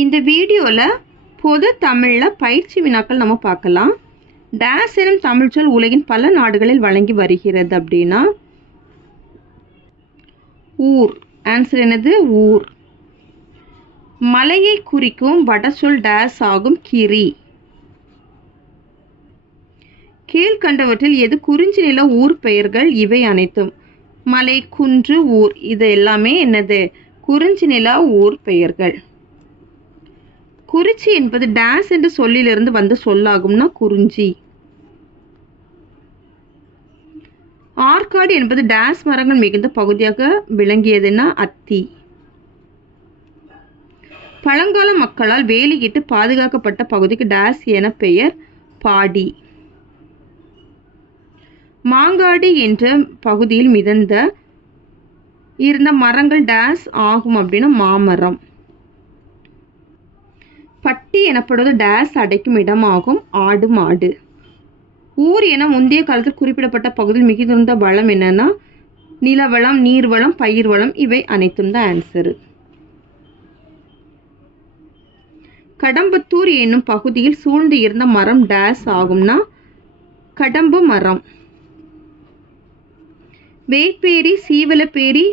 இந்த வீடியோவில் பொது தமிழில் பயிற்சி வினாக்கள் நம்ம பார்க்கலாம். டேஸ் எனும் தமிழ் சொல் உலகின் பல நாடுகளில் வழங்கி வருகிறது அப்படின்னா ஊர். ஆன்சர் என்னது? ஊர். மலையை குறிக்கும் வட சொல் டேஸ் ஆகும்? கிரி. கீழ்கண்டவற்றில் எது குறிஞ்சி நில ஊர் பெயர்கள்? இவை அனைத்தும். மலை, குன்று, ஊர் இது எல்லாமே என்னது? குறிஞ்சி நில ஊர் பெயர்கள். குறிச்சி என்பது டேஸ் என்ற சொல்லிலிருந்து வந்த சொல்லாகும்னா குறிஞ்சி. ஆற்காடு என்பது டேஸ் மரங்கள் மிகுந்த பகுதியாக விளங்கியதுன்னா அத்தி. பழங்கால மக்களால் வேலியிட்டு பாதுகாக்கப்பட்ட பகுதிக்கு டேஸ் என பெயர்? பாடி. மாங்காடு என்ற பகுதியில் மிதந்த இருந்த மரங்கள் டேஸ் ஆகும் அப்படின்னா மாமரம். பட்டி எனப்படுவது டேஸ் அடைக்கும் இடமாகும்? ஆடு மாடு. ஊர் என முந்தைய காலத்தில் குறிப்பிடப்பட்ட பகுதியில் மிகுந்த வளம் என்னன்னா நிலவளம், நீர்வளம், பயிர் வளம் இவை அனைத்தும் தான் ஆன்சரு. கடம்பத்தூர் என்னும் பகுதியில் சூழ்ந்து இருந்த மரம் டேஸ் ஆகும்னா கடம்பு மரம். வேப்பேரி, சீவலப்பேரி,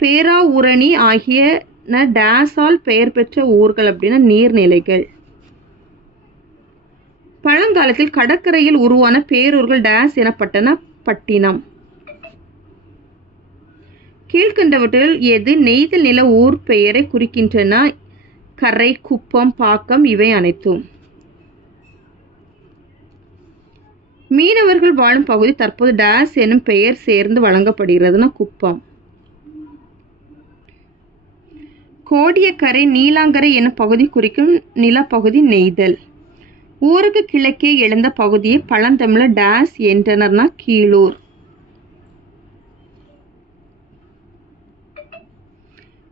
பேராவூரணி ஆகிய டேஸால் பெயர் பெற்ற ஊர்கள் அப்படின்னா நீர்நிலைகள். பழங்காலத்தில் கடற்கரையில் உருவான பேரூர்கள் டேஸ் எனப்பட்டன? பட்டினம். கீழ்கண்டவற்றில் எது நெய்தல் நில ஊர் பெயரை குறிக்கின்றன? கரை, குப்பம், பாக்கம் இவை அனைத்தும். மீனவர்கள் வாழும் பகுதி தற்போது டேஸ் எனும் பெயர் சேர்ந்து வழங்கப்படுகிறதுனா குப்பம். கோடியக்கரை, நீலாங்கரை எனும் பகுதி குறிக்கும் நிலப்பகுதி நெய்தல். ஊருக்கு கிழக்கே எழுந்த பகுதியை பழந்தமிழர் டேஸ் என்றனர்னா கீழூர்.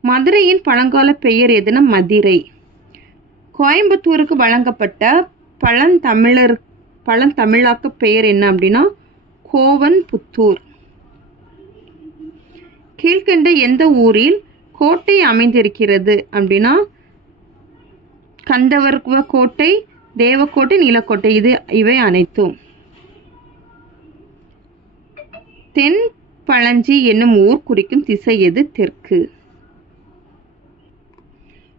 மதுரையின் பழங்கால பெயர் எதுனா மதிரை. கோயம்புத்தூருக்கு வழங்கப்பட்ட பழந்தமிழாக்க பெயர் என்ன அப்படின்னா கோவன்புத்தூர். கீழ்கண்ட எந்த ஊரில் கோட்டை அமைந்திருக்கிறது அப்படின்னா கந்தவர்வ கோட்டை, தேவக்கோட்டை, நீலக்கோட்டை இவை அனைத்தும். தென் பழஞ்சி என்னும் ஊர் குறிக்கும் திசை எது? தெற்கு.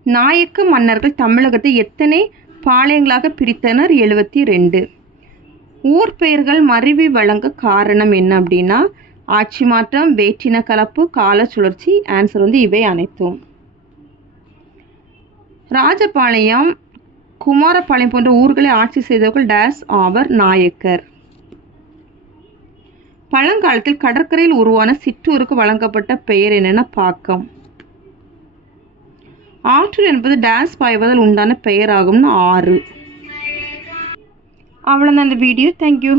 நாயக்க மன்னர்கள் தமிழகத்தை எத்தனை பாளையங்களாக பிரித்தனர்? 72. ஊர் பெயர்கள் மருவி வழங்க காரணம் என்ன அப்படின்னா ஆட்சி மாற்றம், வேற்றின கலப்பு, கால சுழற்சி. ஆன்சர் இவை அனைத்தும். ராஜபாளையம், குமாரபாளையம் போன்ற ஊர்களை ஆட்சி செய்தவர்கள் டேஸ் ஆவர்? நாயக்கர். பழங்காலத்தில் கடற்கரையில் உருவான சிற்றூருக்கு வழங்கப்பட்ட பெயர் என்னன்னா பாக்கம். ஆற்று என்பது டேஸ் பாய்வதால் உண்டான பெயர் ஆகும்னு ஆறு. அவ்வளோதான் இந்த வீடியோ. தேங்க்யூ.